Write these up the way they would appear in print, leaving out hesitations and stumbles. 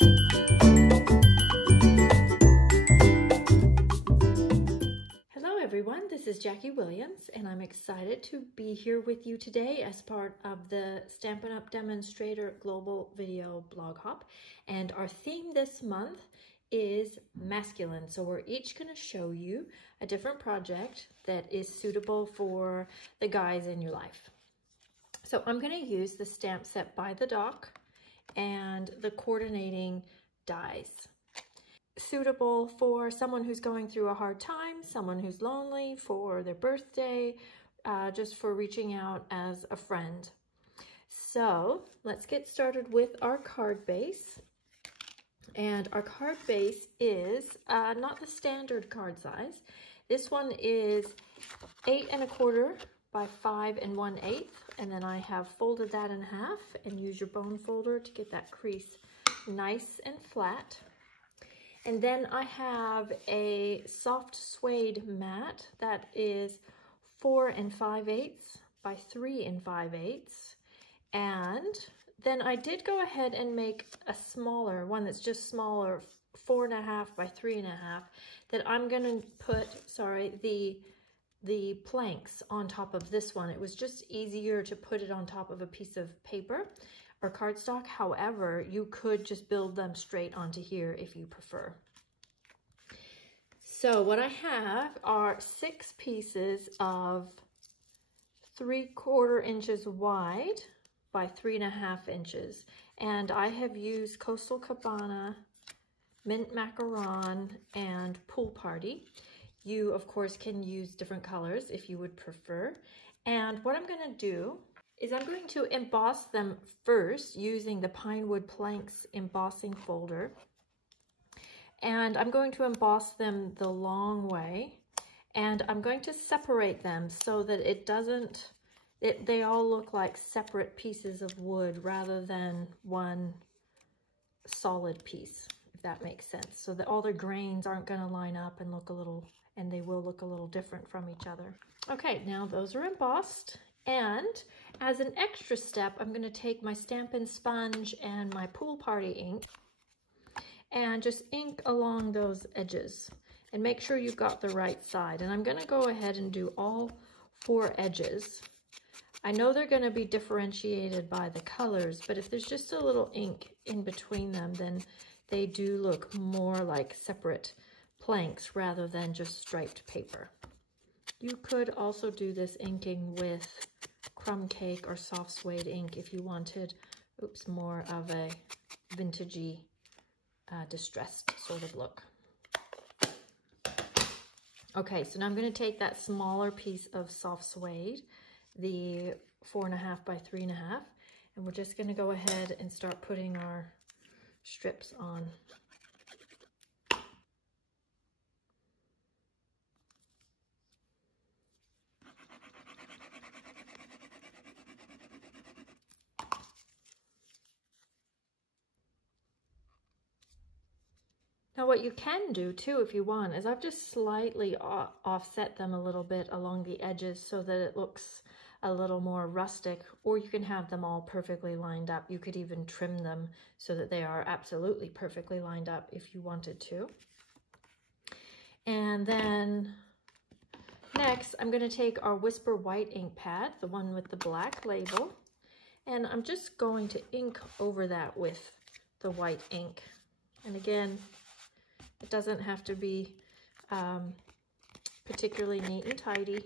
Hello everyone, this is Jackie Williams and I'm excited to be here with you today as part of the Stampin' Up! Demonstrator Global Video Blog Hop. And our theme this month is masculine. So we're each going to show you a different project that is suitable for the guys in your life. So I'm going to use the stamp set by the dock and the coordinating dies. Suitable for someone who's going through a hard time, someone who's lonely, for their birthday, just for reaching out as a friend. So let's get started with our card base. And our card base is not the standard card size. This one is 8 1/4 by 5 1/8, and then I have folded that in half and use your bone folder to get that crease nice and flat. And then I have a soft suede mat that is 4 5/8 by 3 5/8. And then I did go ahead and make a smaller one that's just smaller, 4 1/2 by 3 1/2, that I'm gonna put, the planks on top of this one. It was just easier to put it on top of a piece of paper or cardstock. However, you could just build them straight onto here if you prefer. So what I have are 6 pieces of 3/4 inches wide by 3 1/2 inches. And I have used Coastal Cabana, Mint Macaron, and Pool Party. You, of course, can use different colors if you would prefer. And what I'm going to do is I'm going to emboss them first using the Pinewood Planks embossing folder. And I'm going to emboss them the long way. And I'm going to separate them so that it doesn't, they all look like separate pieces of wood rather than one solid piece, if that makes sense. So that all the grains aren't going to line up and look a little, and they will look a little different from each other. Okay, now those are embossed. And as an extra step, I'm going to take my Stampin' Sponge and my Pool Party ink and just ink along those edges and make sure you've got the right side. And I'm going to go ahead and do all 4 edges. I know they're going to be differentiated by the colors, but if there's just a little ink in between them, then they do look more like separate planks rather than just striped paper. You could also do this inking with crumb cake or soft suede ink if you wanted, more of a vintagey, distressed sort of look. Okay, so now I'm going to take that smaller piece of soft suede, the 4 1/2 by 3 1/2, and we're just going to go ahead and start putting our strips on. Now what you can do too, if you want, is I've just slightly offset them a little bit along the edges so that it looks a little more rustic, or you can have them all perfectly lined up. You could even trim them so that they are absolutely perfectly lined up if you wanted to. And then next, I'm going to take our Whisper White ink pad, the one with the black label, and I'm just going to ink over that with the white ink. And again, it doesn't have to be particularly neat and tidy.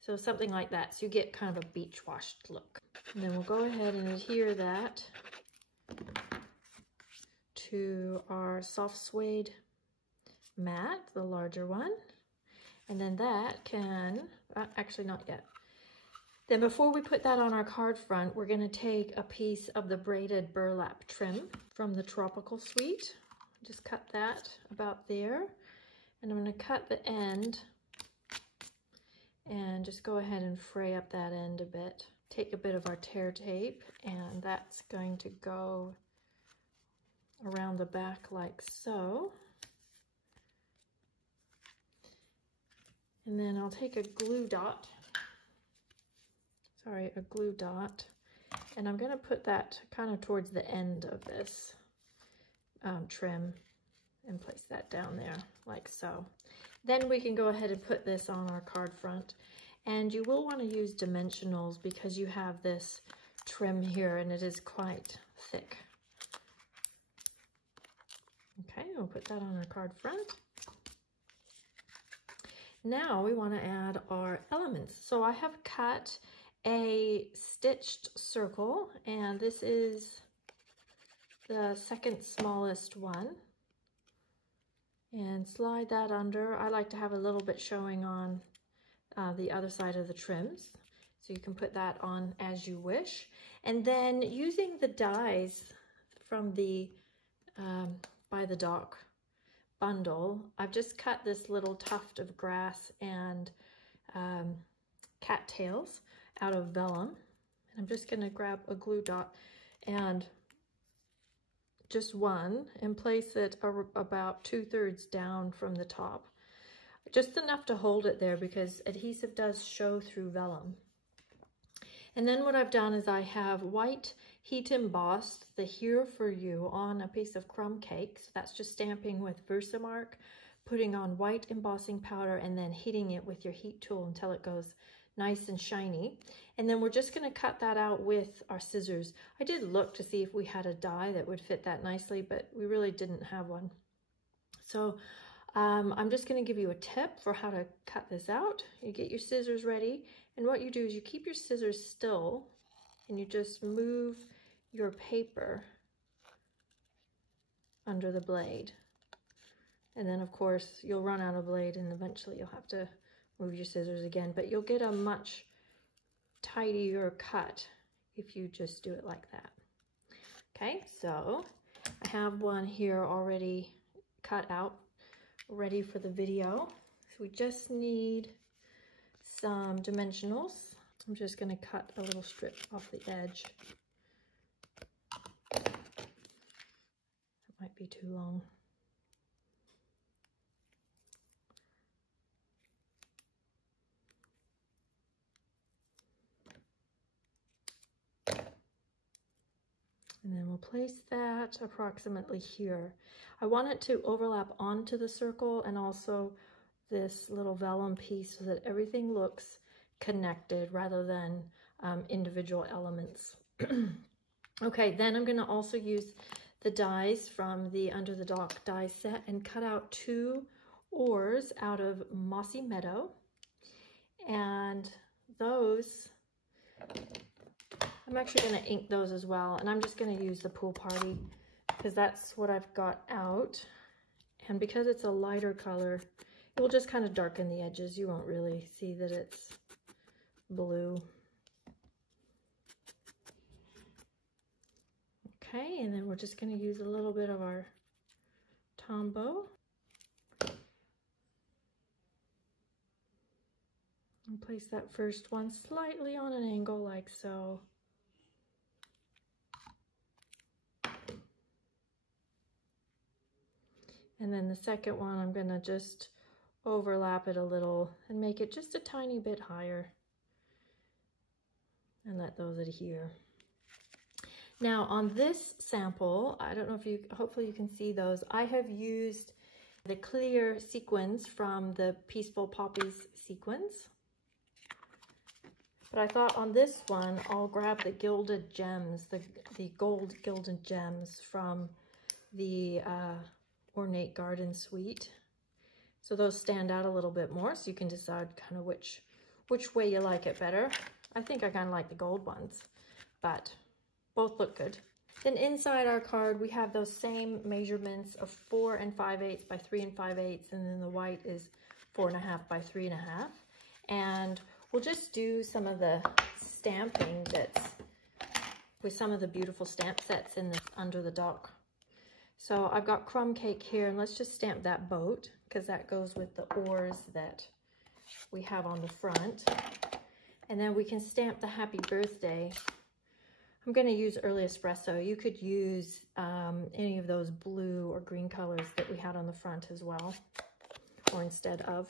So something like that, so you get kind of a beach washed look. And then we'll go ahead and adhere that to our soft suede mat, the larger one. And then that can, actually not yet. Then before we put that on our card front, we're going to take a piece of the braided burlap trim from the Tropical Suite. Just cut that about there. And I'm going to cut the end and just go ahead and fray up that end a bit. Take a bit of our tear tape, and that's going to go around the back like so. And then I'll take a glue dot, And I'm going to put that kind of towards the end of this trim and place that down there like so. Then we can go ahead and put this on our card front. And you will want to use dimensionals because you have this trim here and it is quite thick. Okay, we'll put that on our card front. Now we want to add our elements. So I have cut a stitched circle, and this is the second smallest one. And slide that under. I like to have a little bit showing on the other side of the trims. So you can put that on as you wish. And then using the dies from the By the Dock bundle, I've just cut this little tuft of grass and cattails out of vellum. And I'm just going to grab a glue dot and just one and place it about 2/3 down from the top. Just enough to hold it there because adhesive does show through vellum. And then what I've done is I have white heat embossed the Here For You on a piece of crumb cake. So that's just stamping with Versamark, putting on white embossing powder, and then heating it with your heat tool until it goes nice and shiny. And then we're just going to cut that out with our scissors. I did look to see if we had a die that would fit that nicely, but we really didn't have one. So I'm just going to give you a tip for how to cut this out. You get your scissors ready, and what you do is you keep your scissors still and you just move your paper under the blade. And then of course you'll run out of blade and eventually you'll have to move your scissors again, but you'll get a much tidier cut if you just do it like that. Okay, so I have one here already cut out, ready for the video. So we just need some dimensionals. I'm just going to cut a little strip off the edge. It might be too long. And then we'll place that approximately here. I want it to overlap onto the circle and also this little vellum piece so that everything looks connected rather than individual elements. Okay, then I'm going to also use the dies from the Under the Dock die set and cut out 2 oars out of Mossy Meadow. And those, I'm actually going to ink those as well. And I'm just going to use the Pool Party because that's what I've got out. And because it's a lighter color, it will just kind of darken the edges. You won't really see that it's blue. Okay, and then we're just going to use a little bit of our Tombow. And place that first one slightly on an angle like so. And then the second one, I'm going to just overlap it a little and make it just a tiny bit higher and let those adhere. Now on this sample, I don't know if you, hopefully you can see those, I have used the clear sequins from the Peaceful Poppies sequins. But I thought on this one, I'll grab the gilded gems, the gold gilded gems from the Ornate Garden Suite. So those stand out a little bit more, so you can decide kind of which way you like it better. I think I kind of like the gold ones, but both look good. Then inside our card, we have those same measurements of 4 5/8 by 3 5/8, and then the white is 4 1/2 by 3 1/2. And we'll just do some of the stamping that's with some of the beautiful stamp sets in this Under the Dock. So I've got crumb cake here, and let's just stamp that boat because that goes with the oars that we have on the front. And then we can stamp the happy birthday. I'm going to use Early Espresso. You could use any of those blue or green colors that we had on the front as well, or instead of.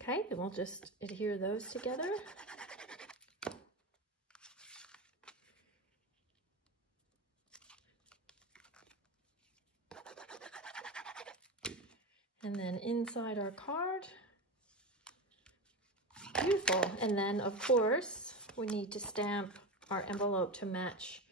Okay, then we'll just adhere those together. And then inside our card. Beautiful. And then, of course, we need to stamp our envelope to match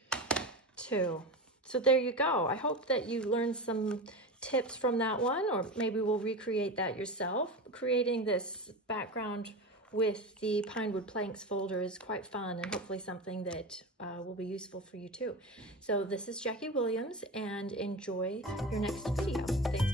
too. So there you go. I hope that you learned some tips from that one, or maybe we'll recreate that yourself. Creating this background with the Pinewood Planks folder is quite fun, and hopefully something that will be useful for you too. So this is Jackie Williams, and enjoy your next video. Thanks.